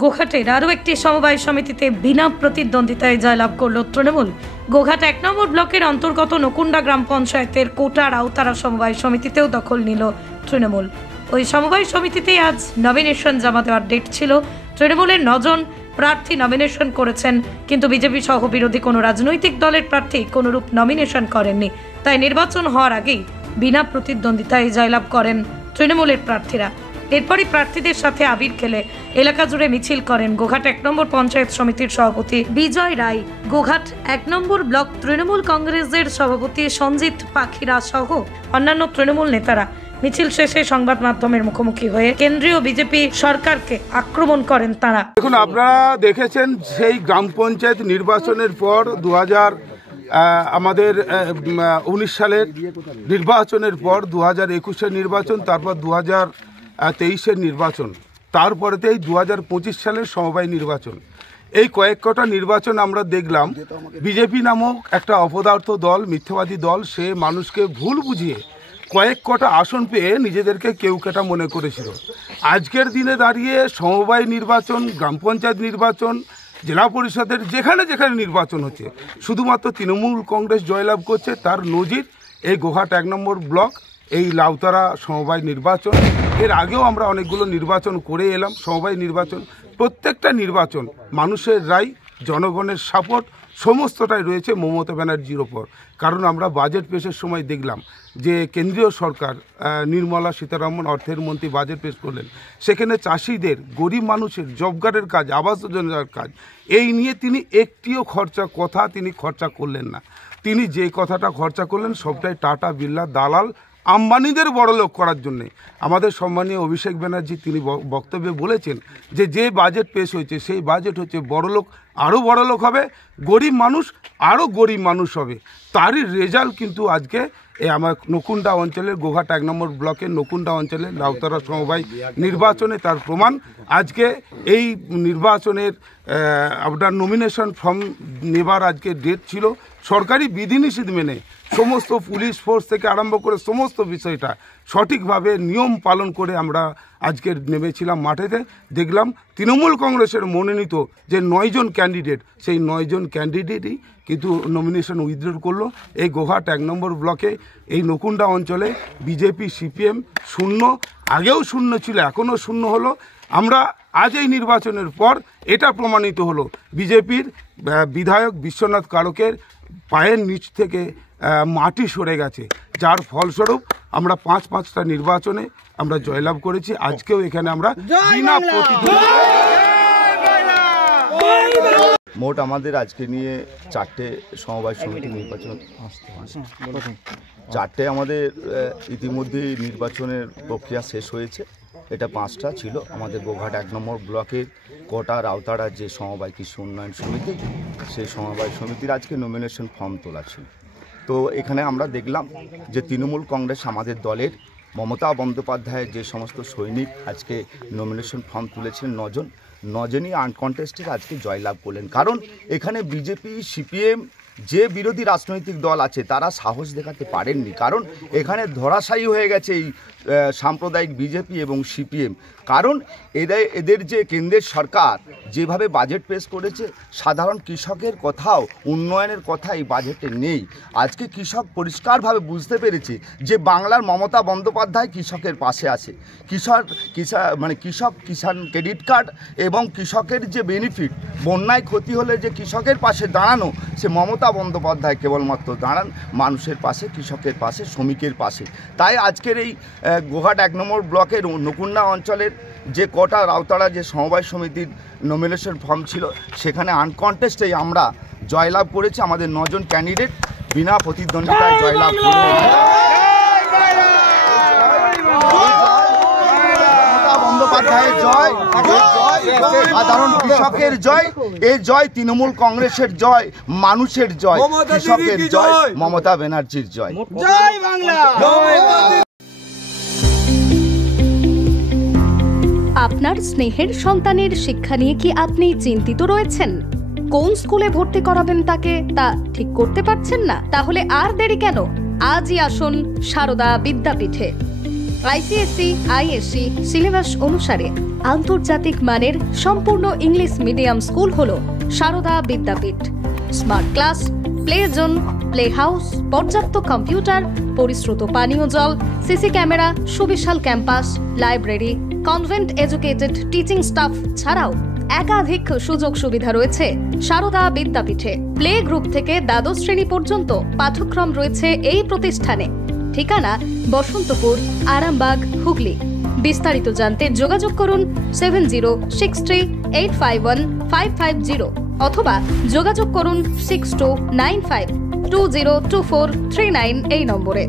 গোঘাটের আরও একটি সমবায় সমিতিতে বিনা প্রতিদ্বন্দ্বিতায় জয়লাভ করল তৃণমূল। গোঘাট ১ নম্বর ব্লকের অন্তর্গত নকুন্ডা গ্রাম পঞ্চায়েতের কোটা রাউতারা সমবায় সমিতিতেও দখল নিল তৃণমূল। ওই সমবায় সমিতিতেই আজ নমিনেশন জমা দেওয়ার ডেট ছিল। তৃণমূলের ৯ জন প্রার্থী নমিনেশন করেছেন, কিন্তু বিজেপি সহ বিরোধী কোনো রাজনৈতিক দলের প্রার্থী কোনোরূপ নমিনেশন করেননি। তাই নির্বাচন হওয়ার আগেই বিনা প্রতিদ্বন্দ্বিতায় জয়লাভ করেন তৃণমূলের প্রার্থীরা। এরপরই প্রার্থীদের সাথে আবির খেলে এলাকা জুড়ে মিছিল করেন গোঘাট ১ নম্বর পঞ্চায়েত সমিতির সভাপতি বিজয় রায়, গোঘাট ১ নম্বর ব্লক তৃণমূল কংগ্রেসের সভাপতি সঞ্জিত পাখিরা সহ অন্যান্য তৃণমূল নেতারা। মিছিল শেষে সংবাদ মাধ্যমের মুখোমুখি হয়ে কেন্দ্রীয় বিজেপি সরকারকে আক্রমণ করেন তারা। দেখুন, আপনারা দেখেছেন সেই গ্রাম পঞ্চায়েত নির্বাচনের পর আমাদের 19 সালের নির্বাচনের পর 2021-এর নির্বাচন, তারপর 2023-এর নির্বাচন, তারপরেতেই 2025 সালের সমবায় নির্বাচন। এই কয়েক কটা নির্বাচন আমরা দেখলাম বিজেপি নামক একটা অপদার্থ দল, মিথ্যাবাদী দল, সে মানুষকে ভুল বুঝিয়ে কয়েক কটা আসন পেয়ে নিজেদেরকে কেউকেটা মনে করেছিল। আজকের দিনে দাঁড়িয়ে সমবায় নির্বাচন, গ্রাম পঞ্চায়েত নির্বাচন, জেলা পরিষদের যেখানে যেখানে নির্বাচন হচ্ছে, শুধুমাত্র তৃণমূল কংগ্রেস জয়লাভ করছে। তার নজির এই গোঘাট ১ নম্বর ব্লক, এই লাউতারা সমবায় নির্বাচন। এর আগেও আমরা অনেকগুলো নির্বাচন করে এলাম। সমবায় নির্বাচন, প্রত্যেকটা নির্বাচন মানুষের রায়, জনগণের সাপোর্ট সমস্তটাই রয়েছে মমতা ব্যানার্জির ওপর। কারণ আমরা বাজেট পেশের সময় দেখলাম যে কেন্দ্রীয় সরকার, নির্মলা সীতারামন অর্থের মন্ত্রী বাজেট পেশ করলেন, সেখানে চাষিদের, গরিব মানুষের জব কার্ডের কাজ, আবাস যোজনার কাজ, এই নিয়ে তিনি একটিও খরচা করলেন না। তিনি যে কথাটা খরচা করলেন সবটাই টাটা, বিড়লা, দালাল, আম্বানিদের বড়লোক করার জন্যে। আমাদের সম্মানীয় অভিষেক ব্যানার্জি তিনি বক্তব্যে বলেছেন যে বাজেট পেশ হয়েছে সেই বাজেট হচ্ছে বড়লোক আরও বড়লোক হবে, গরিব মানুষ আরও গরিব মানুষ হবে। তারই রেজাল্ট কিন্তু আজকে আমার নকুন্ডা অঞ্চলের, গোঘাট ১ নম্বর ব্লকের নকুন্ডা অঞ্চলের লাউতারা সমবায় নির্বাচনে তার প্রমাণ। আজকে এই নির্বাচনের আপনার নমিনেশন ফর্ম নেবার আজকে ডেট ছিল। সরকারি বিধিনিষেধ মেনে সমস্ত পুলিশ ফোর্স থেকে আরম্ভ করে সমস্ত বিষয়টা সঠিকভাবে নিয়ম পালন করে আমরা আজকে নেমেছিলাম মাঠেতে। দেখলাম তৃণমূল কংগ্রেসের মনোনীত যে ৯ জন ক্যান্ডিডেট, সেই ৯ জন ক্যান্ডিডেটই কিন্তু নমিনেশন উইথড্র করলো। এই গোঘাট ১ নম্বর ব্লকে, এই নকুন্ডা অঞ্চলে বিজেপি সিপিএম শূন্য, আগেও শূন্য ছিল, এখনও শূন্য হলো। আমরা আজ এই নির্বাচনের পর এটা প্রমাণিত হলো বিজেপির বিধায়ক বিশ্বনাথ কারকের পায়ের নিচ থেকে মাটি সরে গেছে, যার ফলস্বরূপ আমরা ৫টা নির্বাচনে আমরা জয়লাভ করেছি। আজকেও এখানে আমরা বিনা মোট আমাদের আজকে নিয়ে 4টে সমবায় সমিতি নির্বাচন, 4টে আমাদের ইতিমধ্যে নির্বাচনের প্রক্রিয়া শেষ হয়েছে। এটা 5টা ছিল আমাদের গোঘাট ১ নম্বর ব্লকের কোটা রাউতারা যে সমবায় কৃষি উন্নয়ন সমিতি, সেই সমবায় সমিতির আজকে নমিনেশন ফর্ম তোলা ছিল। তো এখানে আমরা দেখলাম যে তৃণমূল কংগ্রেস আমাদের দলের মমতা বন্দ্যোপাধ্যায়ের যে সমস্ত সৈনিক আজকে নমিনেশন ফর্ম তুলেছেন ৯ জনই আনকন্টেস্টেড আজকে জয়লাভ করলেন। কারণ এখানে বিজেপি, সিপিএম যে বিরোধী রাজনৈতিক দল আছে তারা সাহস দেখাতে পারেননি। কারণ এখানে ধরাশায়ী হয়ে গেছে এই সাম্প্রদায়িক বিজেপি এবং সিপিএম। কারণ এদের যে কেন্দ্রের সরকার যেভাবে বাজেট পেশ করেছে, সাধারণ কৃষকের কথাও, উন্নয়নের কথা এই বাজেটে নেই। আজকে কৃষক পরিষ্কারভাবে বুঝতে পেরেছে যে বাংলার মমতা বন্দ্যোপাধ্যায় কৃষকের পাশে আছে। কৃষক কিষাণ ক্রেডিট কার্ড এবং কৃষকের যে বেনিফিট, বন্যায় ক্ষতি হলে যে কৃষকের পাশে দাঁড়ানো, সে মমতা বন্দ্যোপাধ্যায় কেবলমাত্র দাঁড়ান মানুষের পাশে, কৃষকের পাশে, শ্রমিকের পাশে। তাই আজকের এই গোঘাট ১ নম্বর ব্লকের নকুন্ডা অঞ্চলের যে কোটা রাউতারা যে সমবায় সমিতির নমিনেশন ফর্ম ছিল, সেখানে আনকন্টেস্টেই আমরা জয়লাভ করেছি। আমাদের ৯ জন ক্যান্ডিডেট বিনা প্রতিদ্বন্দ্বিতায় জয়লাভ করে মমতা বন্দ্যোপাধ্যায়ের জয়, সাধারণ কৃষকের জয়, এই জয় তৃণমূল কংগ্রেসের জয়, মানুষের জয়, কৃষকের জয়, মমতা ব্যানার্জির জয়। জয় বাংলা। আপনার স্নেহের সন্তানের শিক্ষা নিয়ে কি আপনি চিন্তিত রয়েছেন? কোন স্কুলে ভর্তি করাবেন তাকে তা ঠিক করতে পারছেন না? তাহলে আর দেরি কেন? আজই আসুন সারদা বিদ্যাপীঠে। আইসিএসসি আইএসসি সিলেবাস অনুসারে আন্তর্জাতিক মানের সম্পূর্ণ ইংলিশ মিডিয়াম স্কুল হলো Sarada Vidyapith. Smart class, play zone, play house, পর্যাপ্ত কম্পিউটার, পরিশ্রুত পানীয় জল, সিসি ক্যামেরা, সুবিশাল campus, library, convent educated teaching staff ছাড়াও একাধিক সুযোগ সুবিধা রয়েছে সারদা বিদ্যাপীঠে। প্লে গ্রুপ থেকে দ্বাদশ শ্রেণী পর্যন্ত পাঠ্যক্রম রয়েছে এই প্রতিষ্ঠানে। ঠিকানা বসন্তপুর, আরামবাগ, হুগলি। বিস্তারিত জানতে যোগাযোগ করুন 7063851550 অথবা যোগাযোগ করুন 6295202439 এই নম্বরে।